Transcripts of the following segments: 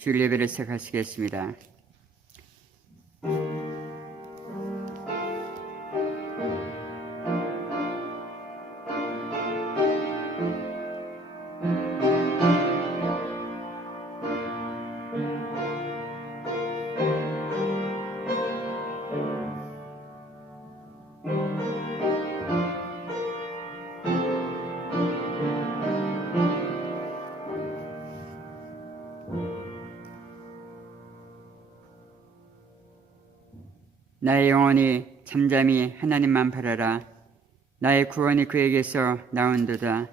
주일 예배를 시작하시겠습니다. 나의 영혼이 잠잠히 하나님만 바라라. 나의 구원이 그에게서 나온도다.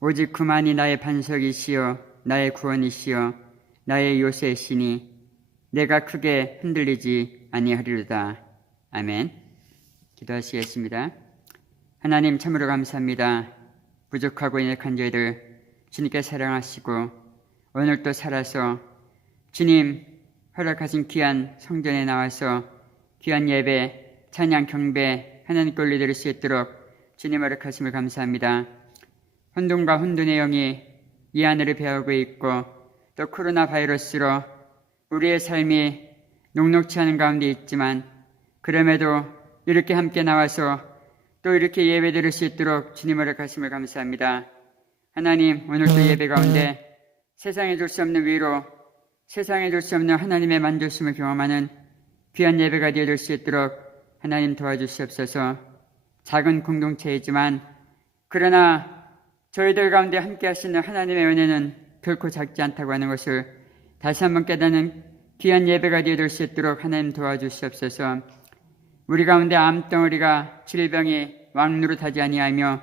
오직 그만이 나의 반석이시요 나의 구원이시요 나의 요새시니 내가 크게 흔들리지 아니하리로다. 아멘. 기도하시겠습니다. 하나님 참으로 감사합니다. 부족하고 연약한 저희들 주님께 사랑하시고 오늘도 살아서 주님 허락하신 귀한 성전에 나와서 귀한 예배, 찬양, 경배 하나님께 올려드릴 수 있도록 주님 허락하심을 감사합니다. 혼돈과 혼돈의 영이 이 하늘을 배우고 있고 또 코로나 바이러스로 우리의 삶이 녹록치 않은 가운데 있지만 그럼에도 이렇게 함께 나와서 또 이렇게 예배 드릴 수 있도록 주님 허락하심을 감사합니다. 하나님 오늘도 예배 가운데 세상에 줄 수 없는 위로, 세상에 줄 수 없는 하나님의 만족심을 경험하는 귀한 예배가 되어줄 수 있도록 하나님 도와주시옵소서. 작은 공동체이지만 그러나 저희들 가운데 함께 하시는 하나님의 은혜는 결코 작지 않다고 하는 것을 다시 한번 깨닫는 귀한 예배가 되어줄 수 있도록 하나님 도와주시옵소서. 우리 가운데 암덩어리가 질병이 왕노릇하지 아니하며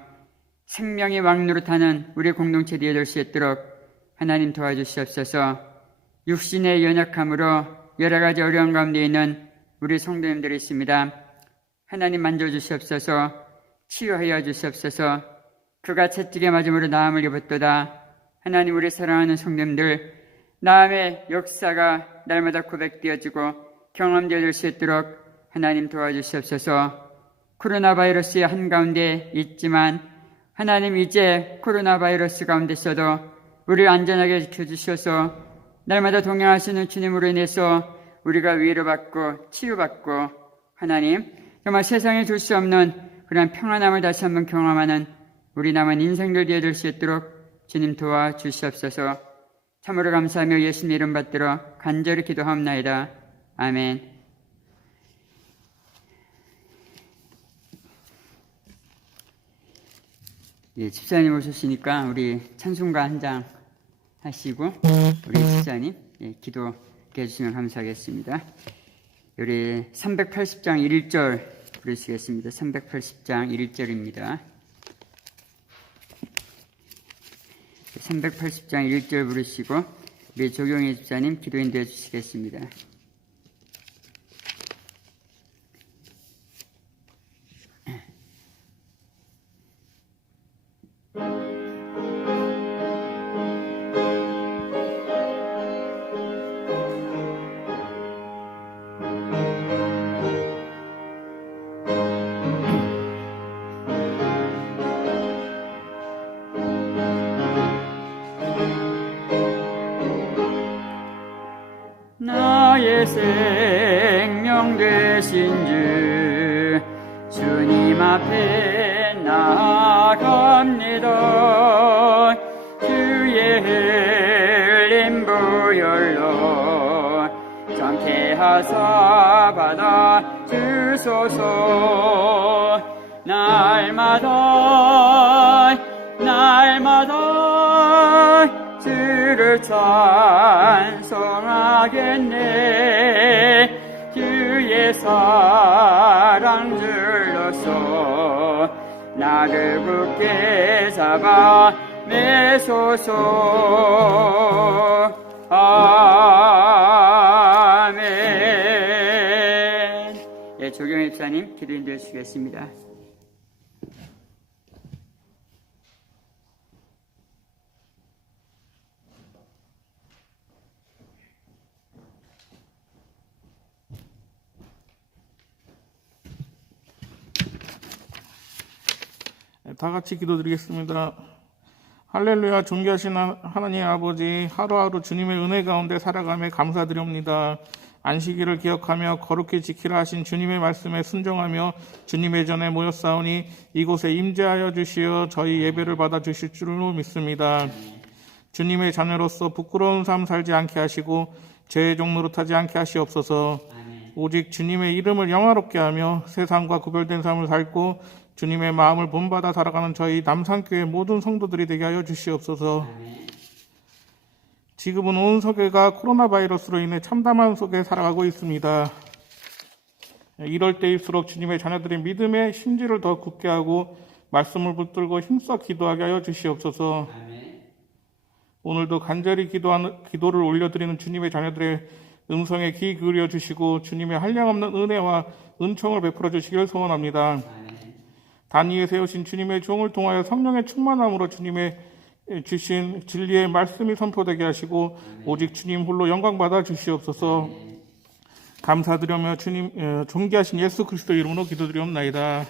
생명이 왕노릇하는 우리 공동체 되어줄 수 있도록 하나님 도와주시옵소서. 육신의 연약함으로 여러 가지 어려운 가운데 있는 우리 성도님들이 있습니다. 하나님 만져주시옵소서. 치유하여 주시옵소서. 그가 채찍에 맞음으로 나음을 입었도다. 하나님 우리 사랑하는 성도님들 나음의 역사가 날마다 고백되어지고 경험되어질 수 있도록 하나님 도와주시옵소서. 코로나 바이러스의 한가운데 있지만 하나님 이제 코로나 바이러스 가운데서도 우리를 안전하게 지켜주셔서 날마다 동행하시는 주님으로 인해서 우리가 위로받고 치유받고 하나님 정말 세상에 줄 수 없는 그런 평안함을 다시 한번 경험하는 우리 남은 인생들 되어줄 수 있도록 주님 도와주시옵소서. 참으로 감사하며 예수님 이름 받들어 간절히 기도하옵나이다. 아멘. 예, 집사님 오셨으니까 우리 찬송가 한 장 하시고 우리 집사님 기도해 주시면 감사하겠습니다. 우리 380장 1절 부르시겠습니다. 380장 1절입니다. 380장 1절 부르시고 우리 조경희 집사님 기도 인도해 주시겠습니다. 나의 생명 되신 주 주님 앞에 나아갑니다. 주의 흘린 보혈로 정케하사 받아 주소서. 날마다 주를 찬송하겠네. 주의 사랑 줄로서 나를 굳게 잡아 매소서. 아멘. 예, 조경희 집사님 기도 인도해 주시겠습니다. 다 같이 기도드리겠습니다. 할렐루야. 존귀하신 하나님 아버지, 하루하루 주님의 은혜 가운데 살아가며 감사드립니다. 안식일을 기억하며 거룩히 지키라 하신 주님의 말씀에 순종하며 주님의 전에 모였사오니 이곳에 임재하여 주시어 저희 예배를 받아 주실 줄로 믿습니다. 주님의 자녀로서 부끄러운 삶 살지 않게 하시고 죄의 종로로 타지 않게 하시옵소서. 오직 주님의 이름을 영화롭게 하며 세상과 구별된 삶을 살고 주님의 마음을 본받아 살아가는 저희 남산교회 모든 성도들이 되게 하여 주시옵소서. 지금은 온 세계가 코로나 바이러스로 인해 참담한 속에 살아가고 있습니다. 이럴 때일수록 주님의 자녀들의 믿음의 심지를 더 굳게 하고 말씀을 붙들고 힘써 기도하게 하여 주시옵소서. 오늘도 간절히 기도를 올려드리는 주님의 자녀들의 음성에 귀 기울여 주시고 주님의 한량없는 은혜와 은총을 베풀어 주시길 소원합니다. 단 위에 세우신 주님의 종을 통하여 성령의 충만함으로 주님의 주신 진리의 말씀이 선포되게 하시고 오직 주님 홀로 영광 받아 주시옵소서. 감사드리며 주님 존귀하신 예수 그리스도 이름으로 기도드리옵나이다.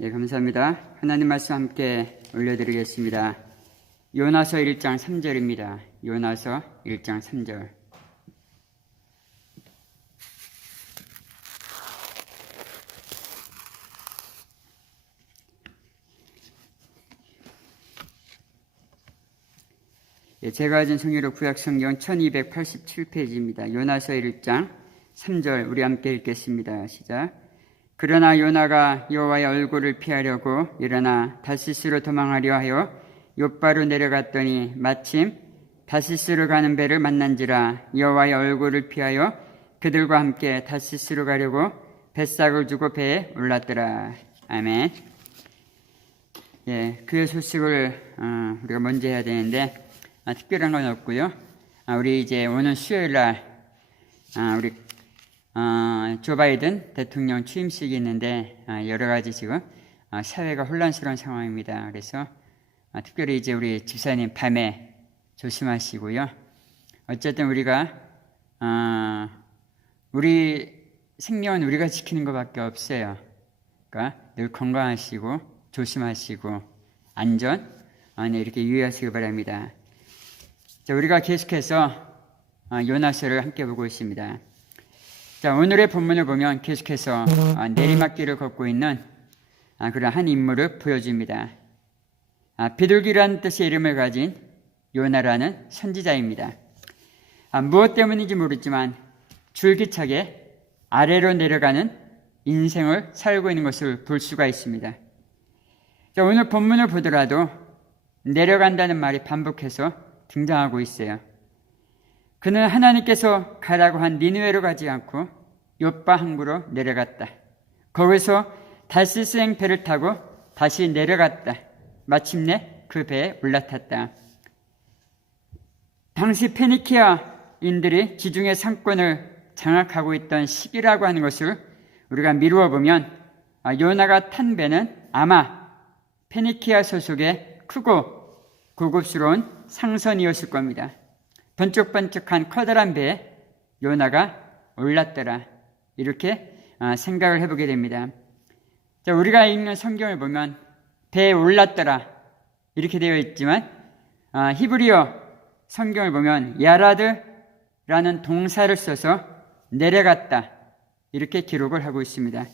예, 감사합니다. 하나님 말씀 함께 올려드리겠습니다. 요나서 1장 3절입니다. 요나서 1장 3절. 예, 제가 가진 성경으로 구약성경 1287페이지입니다. 요나서 1장 3절 우리 함께 읽겠습니다. 시작. 그러나 요나가 여호와의 얼굴을 피하려고 일어나 다시스로 도망하려 하여 욥바로 내려갔더니 마침 다시스로 가는 배를 만난지라 여호와의 얼굴을 피하여 그들과 함께 다시스로 가려고 뱃삭을 주고 배에 올랐더라. 아멘. 예, 그의 소식을 우리가 먼저 해야 되는데 특별한 건 없고요. 우리 이제 오는 수요일 날 우리 조 바이든 대통령 취임식이 있는데 여러 가지 지금 사회가 혼란스러운 상황입니다. 그래서 특별히 이제 우리 집사님 밤에 조심하시고요. 어쨌든 우리가 우리 생명은 우리가 지키는 것밖에 없어요. 그러니까 늘 건강하시고 조심하시고 안전 이렇게 유의하시기 바랍니다. 자, 우리가 계속해서 요나서를 함께 보고 있습니다. 자, 오늘의 본문을 보면 계속해서 내리막길을 걷고 있는 그런 한 인물을 보여줍니다. 비둘기라는 뜻의 이름을 가진 요나라는 선지자입니다. 무엇 때문인지 모르지만 줄기차게 아래로 내려가는 인생을 살고 있는 것을 볼 수가 있습니다. 자, 오늘 본문을 보더라도 내려간다는 말이 반복해서 등장하고 있어요. 그는 하나님께서 가라고 한 니느웨로 가지 않고 욥바 항구로 내려갔다. 거기서 다시스행 배를 타고 다시 내려갔다. 마침내 그 배에 올라탔다. 당시 페니키아인들이 지중해 상권을 장악하고 있던 시기라고 하는 것을 우리가 미루어 보면 요나가 탄 배는 아마 페니키아 소속의 크고 고급스러운 상선이었을 겁니다. 번쩍번쩍한 커다란 배에 요나가 올랐더라. 이렇게 생각을 해보게 됩니다. 자, 우리가 읽는 성경을 보면 배에 올랐더라 이렇게 되어 있지만 히브리어 성경을 보면 야라드라는 동사를 써서 내려갔다 이렇게 기록을 하고 있습니다.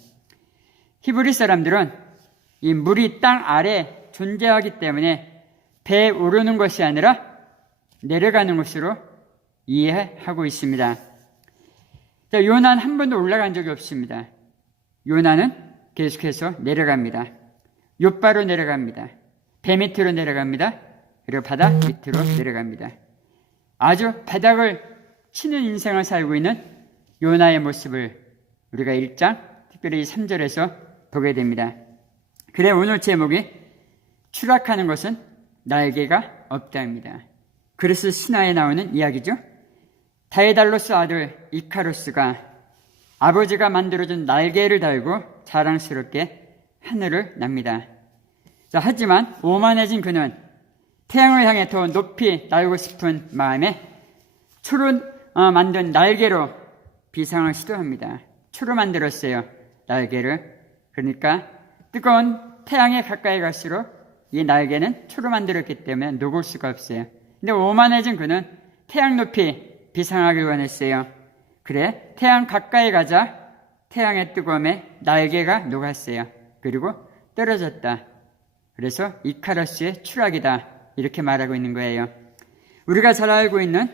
히브리 사람들은 이 물이 땅 아래 존재하기 때문에 배에 오르는 것이 아니라 내려가는 것으로 이해하고 있습니다. 자, 요나는 한 번도 올라간 적이 없습니다. 요나는 계속해서 내려갑니다. 욥바로 내려갑니다. 배 밑으로 내려갑니다. 그리고 바다 밑으로 내려갑니다. 아주 바닥을 치는 인생을 살고 있는 요나의 모습을 우리가 1장 특별히 3절에서 보게 됩니다. 그래 오늘 제목이 추락하는 것은 날개가 없다입니다. 그래서 신화에 나오는 이야기죠. 다에달로스 아들 이카루스가 아버지가 만들어준 날개를 달고 자랑스럽게 하늘을 납니다. 자, 하지만 오만해진 그는 태양을 향해 더 높이 날고 싶은 마음에 초로 만든 날개로 비상을 시도합니다. 초로 만들었어요, 날개를. 그러니까 뜨거운 태양에 가까이 갈수록 이 날개는 초로 만들었기 때문에 녹을 수가 없어요. 근데 오만해진 그는 태양 높이 비상하길 원했어요. 그래, 태양 가까이 가자 태양의 뜨거움에 날개가 녹았어요. 그리고 떨어졌다. 그래서 이카루스의 추락이다, 이렇게 말하고 있는 거예요. 우리가 잘 알고 있는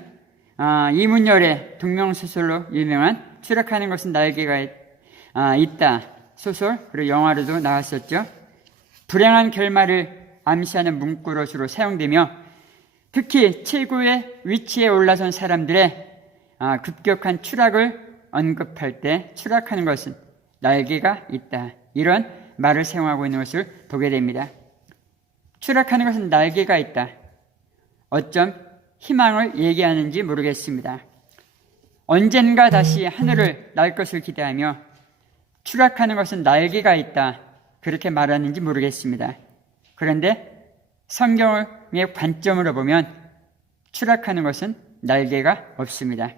이문열의 동명소설로 유명한 추락하는 것은 날개가 있다 소설, 그리고 영화로도 나왔었죠. 불행한 결말을 암시하는 문구로 주로 사용되며 특히 최고의 위치에 올라선 사람들의 급격한 추락을 언급할 때 추락하는 것은 날개가 있다, 이런 말을 사용하고 있는 것을 보게 됩니다. 추락하는 것은 날개가 있다. 어쩜 희망을 얘기하는지 모르겠습니다. 언젠가 다시 하늘을 날 것을 기대하며 추락하는 것은 날개가 있다, 그렇게 말하는지 모르겠습니다. 그런데 성경의 관점으로 보면 추락하는 것은 날개가 없습니다.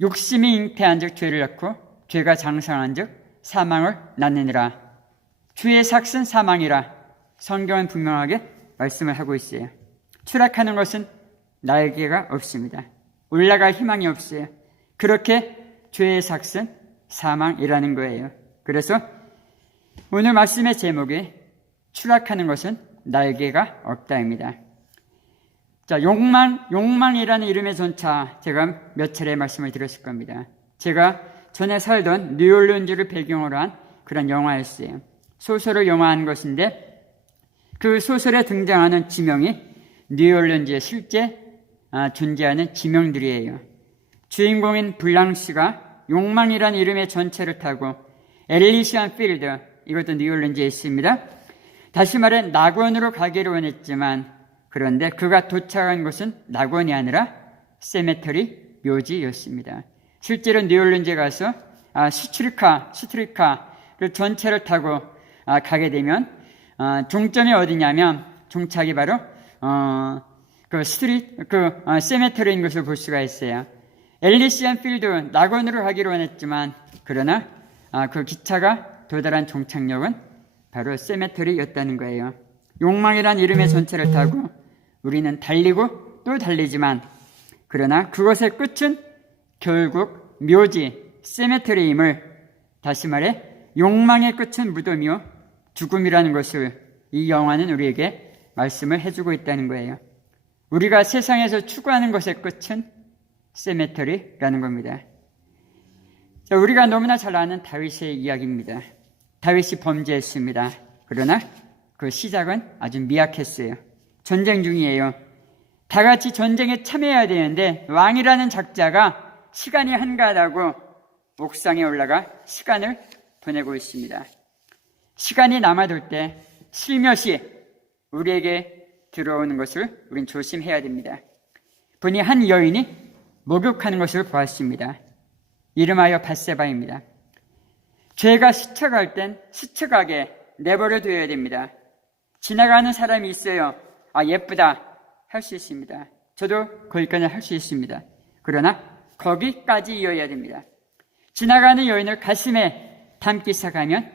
욕심이 잉태한 즉 죄를 낳고 죄가 장성한 즉 사망을 낳느니라. 주의 삭은 사망이라. 성경은 분명하게 말씀을 하고 있어요. 추락하는 것은 날개가 없습니다. 올라갈 희망이 없어요. 그렇게 죄의 삭은 사망이라는 거예요. 그래서 오늘 말씀의 제목이 추락하는 것은 날개가 없다입니다. 자, 욕망이라는 이름의 전차, 제가 몇 차례 말씀을 드렸을 겁니다. 제가 전에 살던 뉴올리언즈를 배경으로 한 그런 영화였어요. 소설을 영화한 것인데 그 소설에 등장하는 지명이 뉴올리언즈에 실제 존재하는 지명들이에요. 주인공인 블랑시가 욕망이라는 이름의 전차를 타고 엘리시안 필드, 이것도 뉴올리언즈에 있습니다. 다시 말해 낙원으로 가기를 원했지만 그런데 그가 도착한 곳은 낙원이 아니라 세메터리, 묘지였습니다. 실제로 뉴올리언즈에 가서 스트리카를 전차를 타고 가게 되면 종점이 어디냐면 종착이 바로 세메터리인 것을 볼 수가 있어요. 엘리시안 필드, 낙원으로 가기로 원했지만 그러나 그 기차가 도달한 종착역은 바로 세메터리였다는 거예요. 욕망이란 이름의 전차를 타고 우리는 달리고 또 달리지만 그러나 그것의 끝은 결국 묘지, 세메터리임을, 다시 말해 욕망의 끝은 무덤이요 죽음이라는 것을 이 영화는 우리에게 말씀을 해주고 있다는 거예요. 우리가 세상에서 추구하는 것의 끝은 세메터리라는 겁니다. 자, 우리가 너무나 잘 아는 다윗의 이야기입니다. 다윗이 범죄했습니다. 그러나 그 시작은 아주 미약했어요. 전쟁 중이에요. 다 같이 전쟁에 참여해야 되는데 왕이라는 작자가 시간이 한가하다고 옥상에 올라가 시간을 보내고 있습니다. 시간이 남아돌 때 슬며시 우리에게 들어오는 것을 우린 조심해야 됩니다. 보니 한 여인이 목욕하는 것을 보았습니다. 이름하여 밧세바입니다. 죄가 스쳐갈 땐 스쳐가게 내버려 둬야 됩니다. 지나가는 사람이 있어요. 예쁘다 할 수 있습니다. 저도 거기까지 할 수 있습니다. 그러나 거기까지 이어야 됩니다. 지나가는 여인을 가슴에 담기 시작하면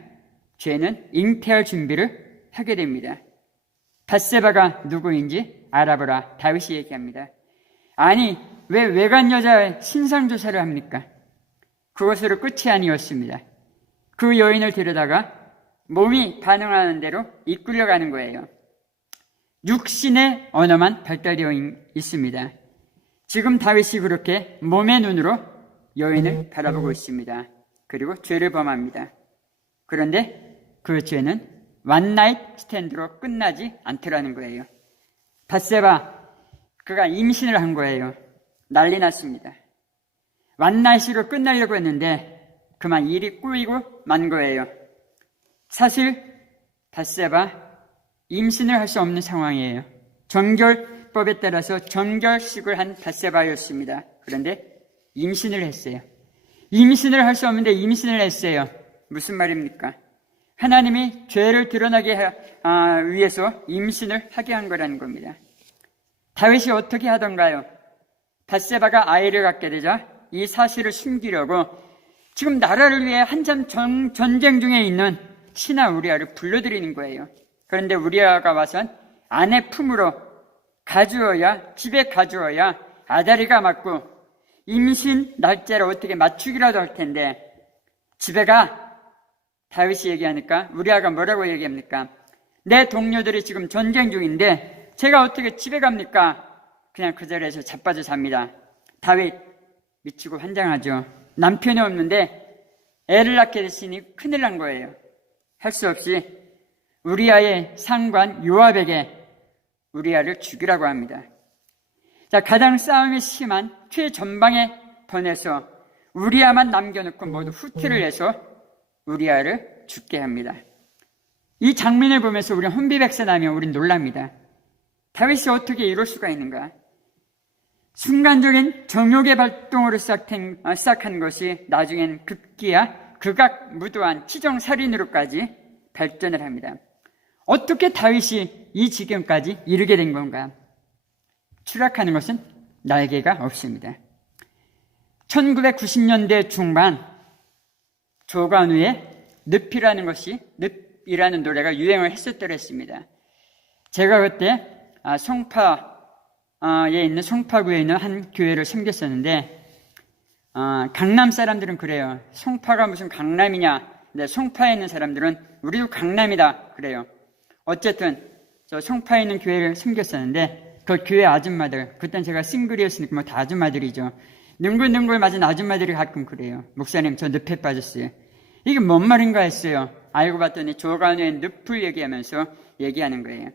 죄는 잉태할 준비를 하게 됩니다. 밧세바가 누구인지 알아보라, 다윗이 얘기합니다. 아니, 왜 외간 여자의 신상조사를 합니까? 그것으로 끝이 아니었습니다. 그 여인을 데려다가 몸이 반응하는 대로 이끌려가는 거예요. 육신의 언어만 발달되어 있습니다. 지금 다윗이 그렇게 몸의 눈으로 여인을 바라보고 있습니다. 그리고 죄를 범합니다. 그런데 그 죄는 원나잇 스탠드로 끝나지 않더라는 거예요. 밧세바, 그가 임신을 한 거예요. 난리 났습니다. 원나잇으로 끝나려고 했는데 그만 일이 꼬이고 만 거예요. 사실 밧세바 임신을 할 수 없는 상황이에요. 정결법에 따라서 정결식을 한 밧세바였습니다. 그런데 임신을 했어요. 임신을 할 수 없는데 임신을 했어요. 무슨 말입니까? 하나님이 죄를 드러나게 위해서 임신을 하게 한 거라는 겁니다. 다윗이 어떻게 하던가요? 밧세바가 아이를 갖게 되자 이 사실을 숨기려고 지금 나라를 위해 한참 전쟁 중에 있는 신하 우리아를 불러들이는 거예요. 그런데 우리아가 와선 아내 품으로 집에 가주어야 아다리가 맞고 임신 날짜를 어떻게 맞추기라도 할 텐데, 집에 가. 다윗이 얘기하니까 우리아가 뭐라고 얘기합니까? 내 동료들이 지금 전쟁 중인데 제가 어떻게 집에 갑니까? 그냥 그 자리에서 자빠져 잡니다. 다윗 미치고 환장하죠. 남편이 없는데 애를 낳게 됐으니 큰일 난 거예요. 할 수 없이 우리아의 상관 요압에게 우리아를 죽이라고 합니다. 자, 가장 싸움이 심한 최전방에 보내서 우리아만 남겨놓고 모두 후퇴를 해서 우리아를 죽게 합니다. 이 장면을 보면서 우리는 혼비백산하며 우리는 놀랍니다. 다윗이 어떻게 이럴 수가 있는가? 순간적인 정욕의 발동으로 시작한 것이 나중엔 급기야 극악무도한 치정살인으로까지 발전을 합니다. 어떻게 다윗이 이 지경까지 이르게 된 건가? 추락하는 것은 날개가 없습니다. 1990년대 중반 조관우의 늪이라는 노래가 유행을 했었더랬습니다. 제가 그때 송파에 있는 송파구에 있는 한 교회를 섬겼었는데, 강남 사람들은 그래요. 송파가 무슨 강남이냐? 근데 송파에 있는 사람들은 우리도 강남이다 그래요. 어쨌든 저 송파에 있는 교회를 섬겼었는데, 그 교회 아줌마들, 그땐 제가 싱글이었으니까 뭐 다 아줌마들이죠. 능글능글 맞은 아줌마들이 가끔 그래요. 목사님, 저 늪에 빠졌어요. 이게 뭔 말인가 했어요. 알고 봤더니 조관우의 늪을 얘기하면서 얘기하는 거예요.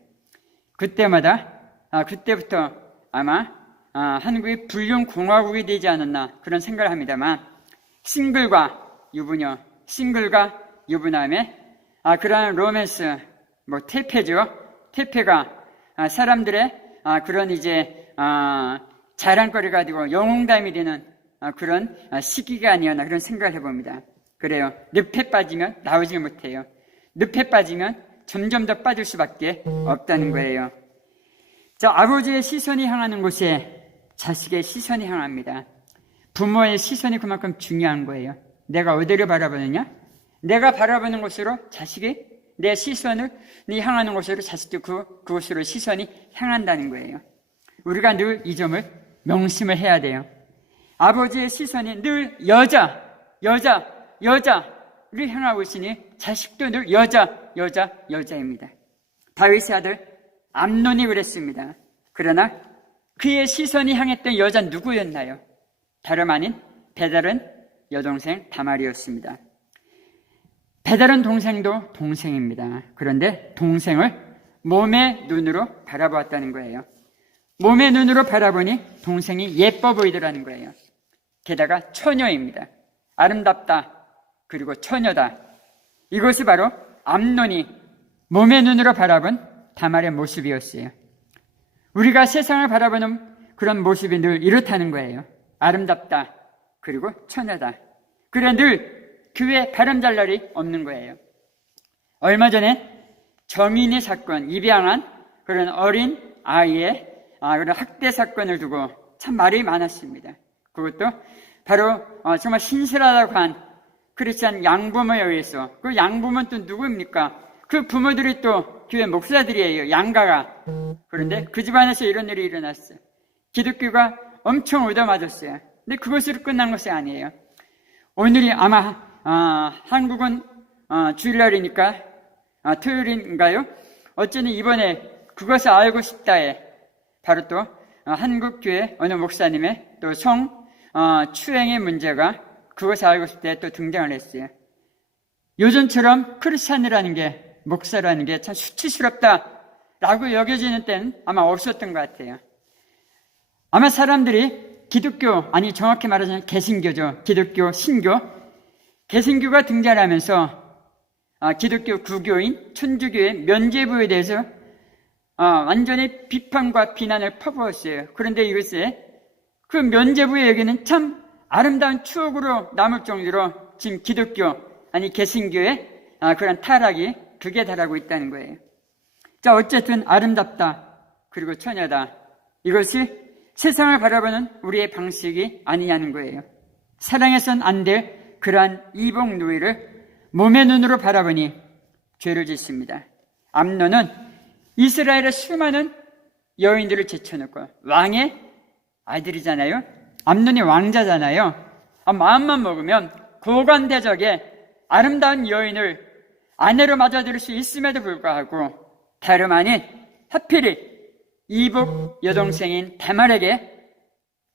그때부터 아마 한국이 불륜공화국이 되지 않았나 그런 생각을 합니다만, 싱글과 유부남의 그런 로맨스, 태페죠. 태페가 사람들의 그런 자랑거리가 가지고 영웅담이 되는 그런 시기가 아니었나 그런 생각을 해봅니다. 그래요. 늪에 빠지면 나오지 못해요. 늪에 빠지면 점점 더 빠질 수밖에 없다는 거예요. 아버지의 시선이 향하는 곳에 자식의 시선이 향합니다. 부모의 시선이 그만큼 중요한 거예요. 내가 어디를 바라보느냐? 내가 바라보는 곳으로 자식이 내 시선을 향하는 곳으로 자식도 그곳으로 시선이 향한다는 거예요. 우리가 늘 이 점을 명심을 해야 돼요. 아버지의 시선이 늘 여자를 향하고 있으니 자식도 늘 여자입니다. 다윗의 아들 암논이 그랬습니다. 그러나 그의 시선이 향했던 여자는 누구였나요? 다름 아닌 배다른 여동생 다말이었습니다. 배다른 동생도 동생입니다. 그런데 동생을 몸의 눈으로 바라보았다는 거예요. 몸의 눈으로 바라보니 동생이 예뻐 보이더라는 거예요. 게다가 처녀입니다. 아름답다. 그리고 처녀다. 이것이 바로 암논이 몸의 눈으로 바라본 다말의 모습이었어요. 우리가 세상을 바라보는 그런 모습이 늘 이렇다는 거예요. 아름답다. 그리고 처녀다. 그래 늘 교회에 바람잘 날이 없는 거예요. 얼마 전에 정인의 사건, 입양한 그런 어린 아이의 그런 학대 사건을 두고 참 말이 많았습니다. 그것도 바로 정말 신실하다고 한 크리스찬 양부모에 의해서. 그 양부모는 또 누구입니까? 그 부모들이 또 교회 목사들이에요. 양가가. 그런데 그 집안에서 이런 일이 일어났어요. 기독교가 엄청 얻어맞았어요. 근데 그것으로 끝난 것이 아니에요. 오늘이 아마 한국은 주일날이니까 토요일인가요? 어쩌니 이번에 그것을 알고 싶다에 바로 또 한국교회 어느 목사님의 또 추행의 문제가 그것을 알고 싶다에 또 등장을 했어요. 요즘처럼 크리스찬이라는 게, 목사라는 게 참 수치스럽다라고 여겨지는 때는 아마 없었던 것 같아요. 아마 사람들이 정확히 말하자면 개신교죠. 기독교, 신교. 개신교가 등장하면서 기독교 구교인 천주교의 면죄부에 대해서 완전히 비판과 비난을 퍼부었어요. 그런데 이것에 그 면죄부의 얘기는 참 아름다운 추억으로 남을 정도로 지금 개신교의 그런 타락이 극에 달하고 있다는 거예요. 자, 어쨌든 아름답다, 그리고 처녀다, 이것이 세상을 바라보는 우리의 방식이 아니냐는 거예요. 사랑해선 안 될 그러한 이복 누이를 몸의 눈으로 바라보니 죄를 짓습니다. 암논은 이스라엘의 수많은 여인들을 제쳐놓고, 왕의 아들이잖아요. 암논이 왕자잖아요. 마음만 먹으면 고관대적에 아름다운 여인을 아내로 맞아들일 수 있음에도 불구하고 다름 아닌 하필이 이복 여동생인 다말에게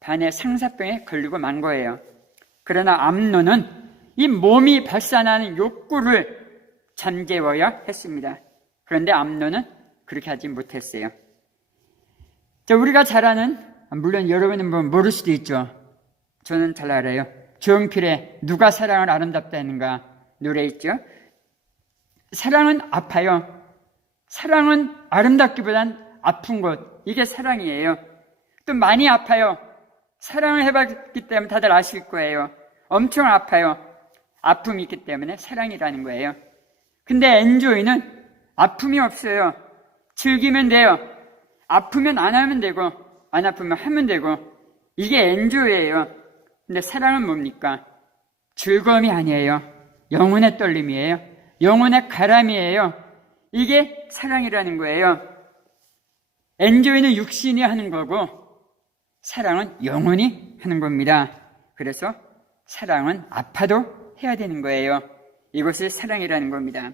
반의 상사병에 걸리고 만 거예요. 그러나 암논은 이 몸이 발산하는 욕구를 잠재워야 했습니다. 그런데 암논은 그렇게 하지 못했어요. 자, 우리가 잘 아는, 물론 여러분은 모를 수도 있죠. 저는 잘 알아요. 조용필의 누가 사랑을 아름답다 했는가 노래 있죠. 사랑은 아파요. 사랑은 아름답기보단 아픈 것, 이게 사랑이에요. 또 많이 아파요. 사랑을 해봤기 때문에 다들 아실 거예요. 엄청 아파요. 아픔이 있기 때문에 사랑이라는 거예요. 근데 엔조이는 아픔이 없어요. 즐기면 돼요. 아프면 안 하면 되고, 안 아프면 하면 되고, 이게 엔조이예요. 근데 사랑은 뭡니까? 즐거움이 아니에요. 영혼의 떨림이에요. 영혼의 가람이에요. 이게 사랑이라는 거예요. 엔조이는 육신이 하는 거고, 사랑은 영혼이 하는 겁니다. 그래서 사랑은 아파도 해야 되는 거예요. 이것이 사랑이라는 겁니다.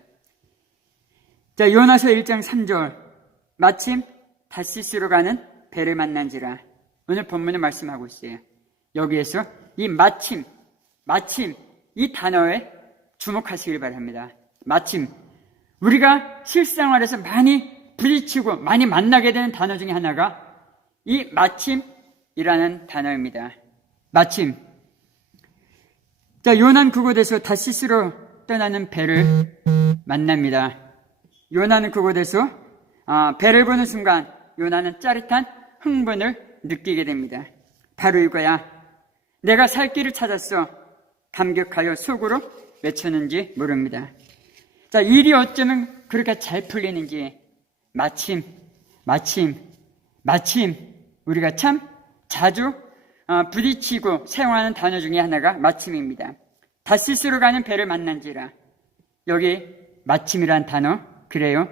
자, 요나서 1장 3절. 마침 다시스로 가는 배를 만난지라. 오늘 본문에 말씀하고 있어요. 여기에서 이 마침 이 단어에 주목하시길 바랍니다. 마침. 우리가 실생활에서 많이 부딪히고 많이 만나게 되는 단어 중에 하나가 이 마침이라는 단어입니다. 마침. 자, 요나는 그곳에서 다시스로 떠나는 배를 만납니다. 요나는 그곳에서 배를 보는 순간 요나는 짜릿한 흥분을 느끼게 됩니다. 바로 이거야. 내가 살 길을 찾았어. 감격하여 속으로 외쳤는지 모릅니다. 자, 일이 어쩌면 그렇게 잘 풀리는지 마침 우리가 참 자주 부딪히고 사용하는 단어 중에 하나가 마침입니다. 다시스로 가는 배를 만난지라. 여기 마침이란 단어, 그래요.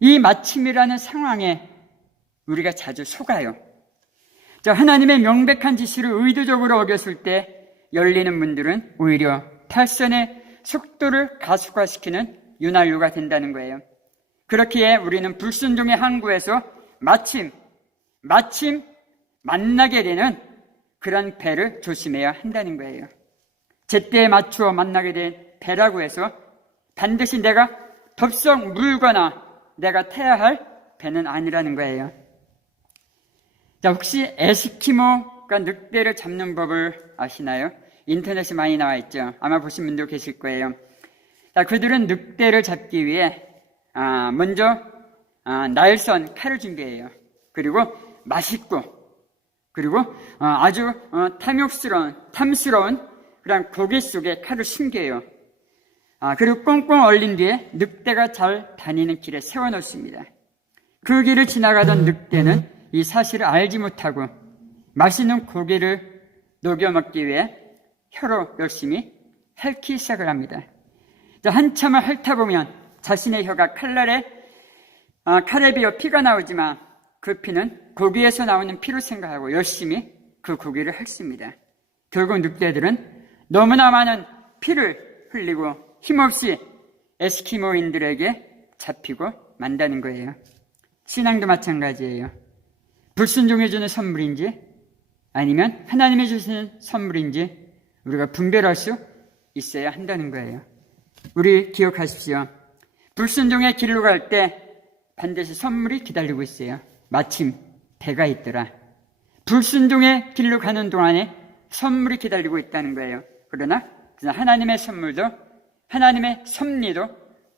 이 마침이라는 상황에 우리가 자주 속아요. 자, 하나님의 명백한 지시를 의도적으로 어겼을 때 열리는 문들은 오히려 탈선의 속도를 가속화시키는 윤활유가 된다는 거예요. 그렇기에 우리는 불순종의 항구에서 마침 만나게 되는 그런 배를 조심해야 한다는 거예요. 제때에 맞추어 만나게 된 배라고 해서 반드시 내가 덥석 물거나 내가 타야 할 배는 아니라는 거예요. 자, 혹시 에스키모가 늑대를 잡는 법을 아시나요? 인터넷에 많이 나와 있죠. 아마 보신 분도 계실 거예요. 자, 그들은 늑대를 잡기 위해 먼저 날선 칼을 준비해요. 그리고 맛있고, 그리고 아주 탐스러운 그런 고기 속에 칼을 숨겨요. 그리고 꽁꽁 얼린 뒤에 늑대가 잘 다니는 길에 세워놓습니다. 그 길을 지나가던 늑대는 이 사실을 알지 못하고 맛있는 고기를 녹여 먹기 위해 혀로 열심히 핥기 시작을 합니다. 한참을 핥다 보면 자신의 혀가 칼에 비어 피가 나오지만 그 피는 고기에서 나오는 피로 생각하고 열심히 그 고기를 핥습니다. 결국 늑대들은 너무나 많은 피를 흘리고 힘없이 에스키모인들에게 잡히고 만다는 거예요. 신앙도 마찬가지예요. 불순종해 주는 선물인지 아니면 하나님이 주시는 선물인지 우리가 분별할 수 있어야 한다는 거예요. 우리 기억하십시오. 불순종의 길로 갈 때 반드시 선물이 기다리고 있어요. 마침 배가 있더라. 불순종의 길로 가는 동안에 선물이 기다리고 있다는 거예요. 그러나 하나님의 선물도 하나님의 섭리도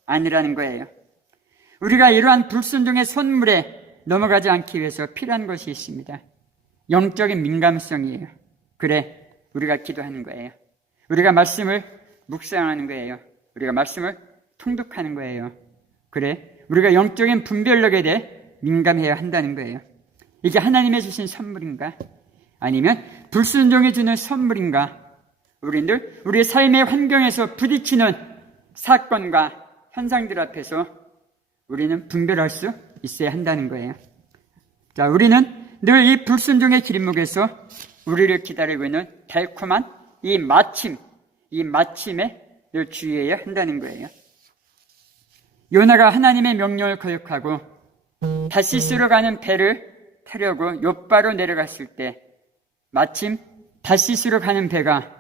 아니라는 거예요. 우리가 이러한 불순종의 선물에 넘어가지 않기 위해서 필요한 것이 있습니다. 영적인 민감성이에요. 그래, 우리가 기도하는 거예요. 우리가 말씀을 묵상하는 거예요. 우리가 말씀을 통독하는 거예요. 그래, 우리가 영적인 분별력에 대해 민감해야 한다는 거예요. 이게 하나님의 주신 선물인가? 아니면 불순종이 주는 선물인가? 우리들 우리의 삶의 환경에서 부딪히는 사건과 현상들 앞에서 우리는 분별할 수 있어야 한다는 거예요. 자, 우리는 늘 이 불순종의 길목에서 우리를 기다리고 있는 달콤한 이 마침에 늘 주의해야 한다는 거예요. 요나가 하나님의 명령을 거역하고 다시스로 가는 배를 타려고 욥바로 내려갔을 때 마침 다시스로 가는 배가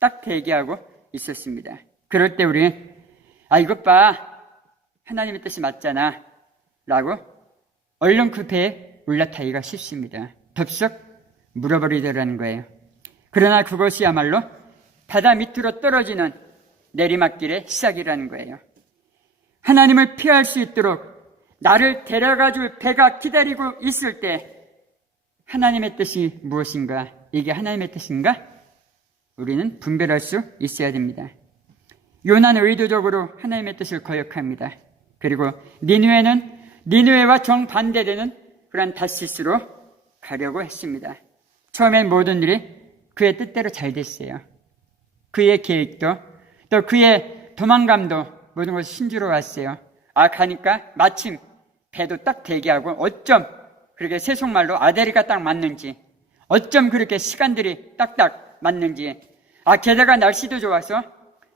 딱 대기하고 있었습니다. 그럴 때 우리는 이것 봐, 하나님의 뜻이 맞잖아 라고 얼른 그 배에 올라타기가 쉽습니다. 덥석 물어버리더라는 거예요. 그러나 그것이야말로 바다 밑으로 떨어지는 내리막길의 시작이라는 거예요. 하나님을 피할 수 있도록 나를 데려가줄 배가 기다리고 있을 때 하나님의 뜻이 무엇인가? 이게 하나님의 뜻인가? 우리는 분별할 수 있어야 됩니다. 요나는 의도적으로 하나님의 뜻을 거역합니다. 그리고 니느웨와 정반대되는 그런 다시스로 가려고 했습니다. 처음엔 모든 일이 그의 뜻대로 잘 됐어요. 그의 계획도 또 그의 도망감도 모든 것이 신주로웠어요. 가니까 마침 배도 딱 대기하고 어쩜 그렇게 세속말로 아데리가 딱 맞는지, 어쩜 그렇게 시간들이 딱딱 맞는지, 게다가 날씨도 좋아서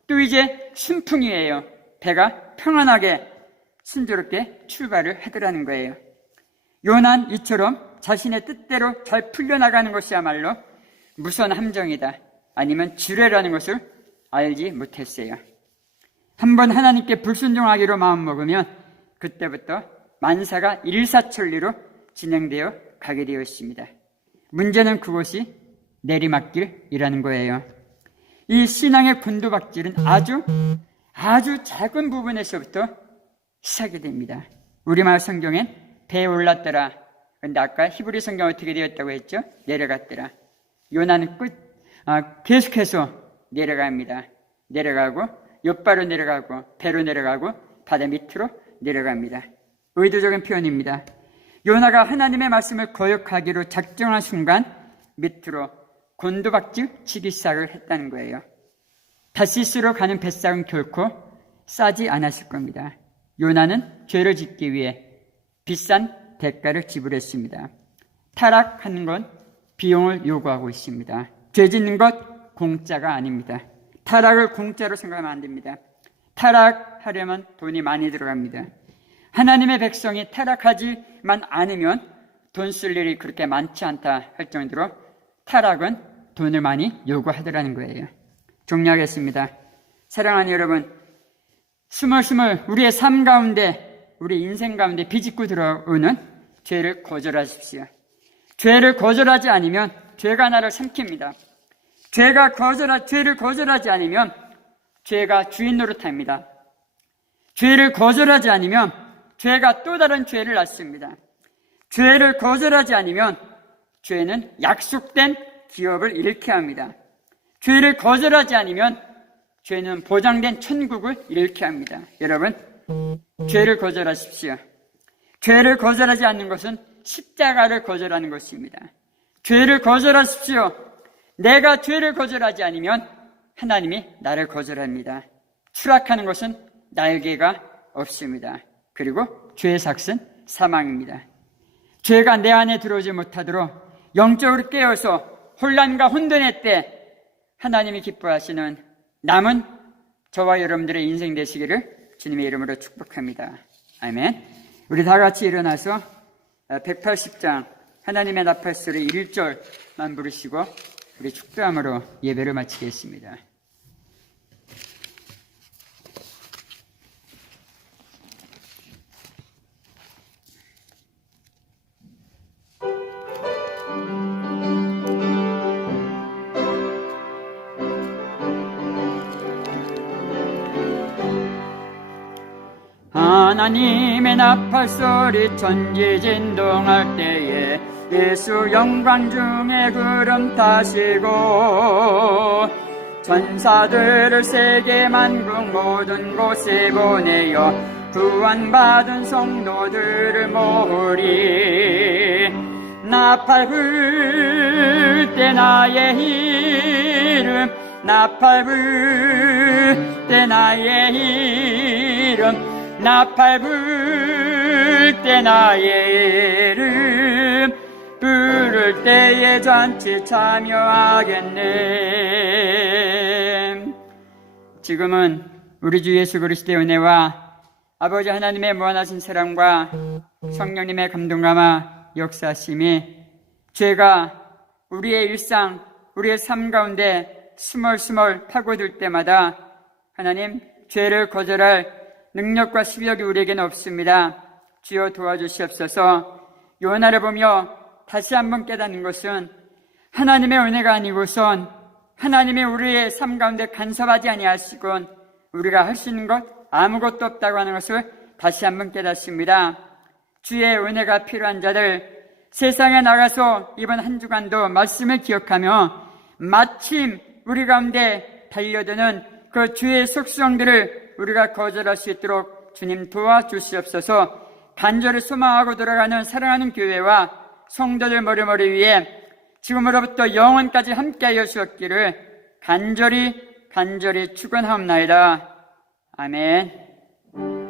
또 이제 순풍이에요. 배가 평안하게 순조롭게 출발을 하더라는 거예요. 요나는 이처럼 자신의 뜻대로 잘 풀려나가는 것이야말로 무서운 함정이다, 아니면 지뢰라는 것을 알지 못했어요. 한번 하나님께 불순종하기로 마음먹으면 그때부터 만사가 일사천리로 진행되어 가게 되어 있습니다. 문제는 그것이 내리막길이라는 거예요. 이 신앙의 곤두박질은 아주 작은 부분에서부터 시작이 됩니다. 우리말 성경엔 배에 올랐더라. 근데 아까 히브리 성경 어떻게 되었다고 했죠? 내려갔더라. 요나는 계속해서 내려갑니다. 내려가고 욥바로 내려가고 배로 내려가고 바다 밑으로 내려갑니다. 의도적인 표현입니다. 요나가 하나님의 말씀을 거역하기로 작정한 순간 밑으로 곤두박질 치기 시작을 했다는 거예요. 다시스로 가는 뱃삭은 결코 싸지 않았을 겁니다. 요나는 죄를 짓기 위해 비싼 대가를 지불했습니다. 타락하는 건 비용을 요구하고 있습니다. 죄 짓는 것 공짜가 아닙니다. 타락을 공짜로 생각하면 안 됩니다. 타락하려면 돈이 많이 들어갑니다. 하나님의 백성이 타락하지만 않으면 돈 쓸 일이 그렇게 많지 않다 할 정도로 타락은 돈을 많이 요구하더라는 거예요. 종료하겠습니다. 사랑하는 여러분, 스물스물 우리의 삶 가운데, 우리 인생 가운데 비집고 들어오는 죄를 거절하십시오. 죄를 거절하지 않으면 죄가 나를 삼킵니다. 죄를 거절하지 않으면 죄가 주인 노릇합니다. 죄를 거절하지 않으면 죄가 또 다른 죄를 낳습니다. 죄를 거절하지 않으면 죄는 약속된 기업을 잃게 합니다. 죄를 거절하지 않으면 죄는 보장된 천국을 잃게 합니다. 여러분, 죄를 거절하십시오. 죄를 거절하지 않는 것은 십자가를 거절하는 것입니다. 죄를 거절하십시오. 내가 죄를 거절하지 않으면 하나님이 나를 거절합니다. 추락하는 것은 날개가 없습니다. 그리고 죄의 삭은 사망입니다. 죄가 내 안에 들어오지 못하도록 영적으로 깨어서 혼란과 혼돈의 때 하나님이 기뻐하시는 남은 저와 여러분들의 인생 되시기를 주님의 이름으로 축복합니다. 아멘. 우리 다 같이 일어나서 180장 하나님의 나팔소리 1절만 부르시고 우리 축도함으로 예배를 마치겠습니다. 하나님의 나팔소리 천지진동할 때에 예수 영광 중에 구름 타시고 전사들을 세계 만국 모든 곳에 보내어 구원받은 성도들을 모으리. 나팔 불 때 나의 이름, 나팔 불 때 나의 이름, 나팔 불 때 나의 이름, 부를 때에 잔치 참여하겠네. 지금은 우리 주 예수 그리스도의 은혜와 아버지 하나님의 무한하신 사랑과 성령님의 감동감화 역사하심이 죄가 우리의 일상, 우리의 삶 가운데 스멀스멀 파고들 때마다 하나님 죄를 거절할 능력과 실력이 우리에게는 없습니다. 주여 도와주시옵소서. 요나를 보며 다시 한번 깨닫는 것은 하나님의 은혜가 아니고선 하나님이 우리의 삶 가운데 간섭하지 아니하시곤 우리가 할 수 있는 것 아무것도 없다고 하는 것을 다시 한번 깨닫습니다. 주의 은혜가 필요한 자들, 세상에 나가서 이번 한 주간도 말씀을 기억하며 마침 우리 가운데 달려드는 그 주의 속성들을 우리가 거절할 수 있도록 주님 도와주시옵소서. 간절히 소망하고 돌아가는 사랑하는 교회와 성도들 머리머리 위에 지금으로부터 영원까지 함께하여 주었기를 간절히 축원하옵나이다. 아멘.